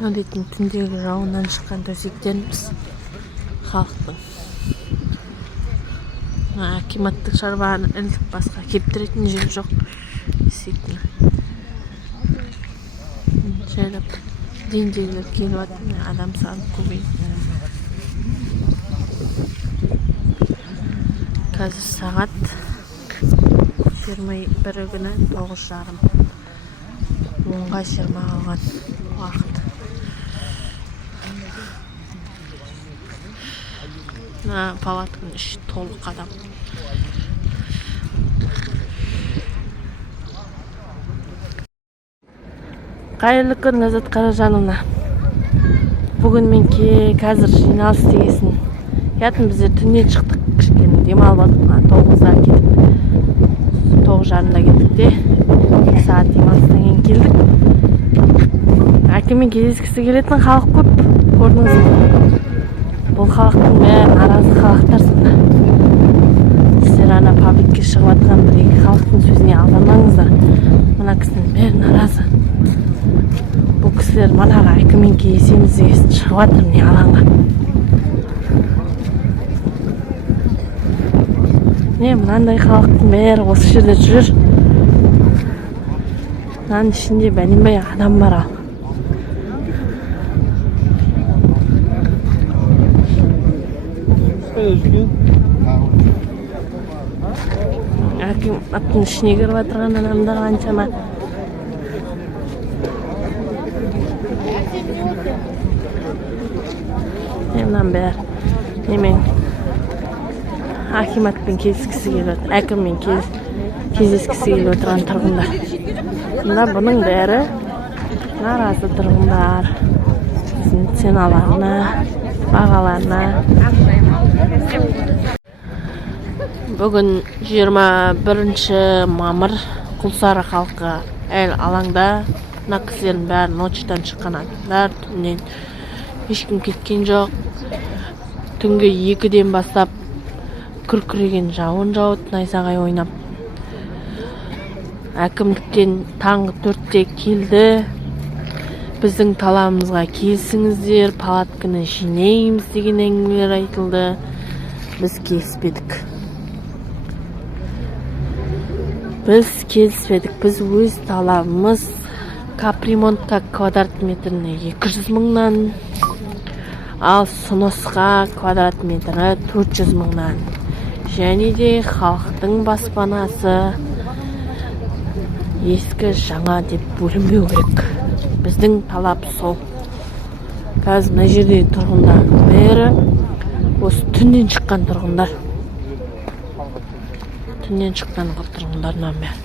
Дейтін түндегі жауыннан шыққан төсектеріміз халықтың акиматтық шаруаны ілдік басқа кептіретін жер жоқ. Действительно. Жайлап дендегілер келіп жатыр, адам саны көбейіп. Қазір сағат 21 күні 9:30. 10-ға 20 қалған уақыт. Палатканың іші толық адам. Қайырлы күн, Назат Қаражановна. Бүгін мен қазір жиналыс дегесін. Ятын біздер түннен шықтық, кішкене демалып алдық. 9-да кетіп, 9:30-да кеттік те, 2 сағат демалыстан кейін келдік. Әкіммен кездескісі келетін халық көп, көрдіңіз бе? Бұл халықтың бәрі наразы халықтар сонда. Сіздер ана пабликке шығып жатқан бір-екі халықтың сөзіне алданбаңыздар. Мына кісінің бәрі наразы. Бұл кісілер манағы әкіммен кездесеміз дегесін шығып жатыр міне алаңға. Мынандай халықтың бәрі осы жерде жүр. Мынаның ішінде бәленбай адам бар ал. Акиматтың ішіне кіріп отырған адамдар қаншама. Мынаның бәрі немен акиматпен кездескісі келіп отыр, әкіммен кездескісі келіп отырған тұрғындар. Мына бұның бәрі наразы тұрғындар. Біздің ценаларына, бағаларына. Бүгін 21 мамыр Құлсары халқы әл алаңда. Мына кісілердің бәрі ночтан шыққан адамдар. Түннен ешкім кеткен жоқ. Түнгі 2-ден бастап күркіреген жауын жауып, найзағай ойнап. Әкімдіктен таңғы 4-те келді. Біздің талабымызға келсіңіздер, палатканы жинаймыз деген әңгімелер айтылды. Біз келіспедік. Біз өз талабымыз капремонтқа квадрат метріне 200 мыңнан, ал сносқа квадрат метрі 400 мыңнан. Және де халықтың баспанасы ескі жаңа деп бөлінбеу керек. Біздің талап сол. Қазір мына жерде тұрғындар бәрі осы түннен шыққан тұрғындар. Түннен шыққан тұрғындардан бәрі.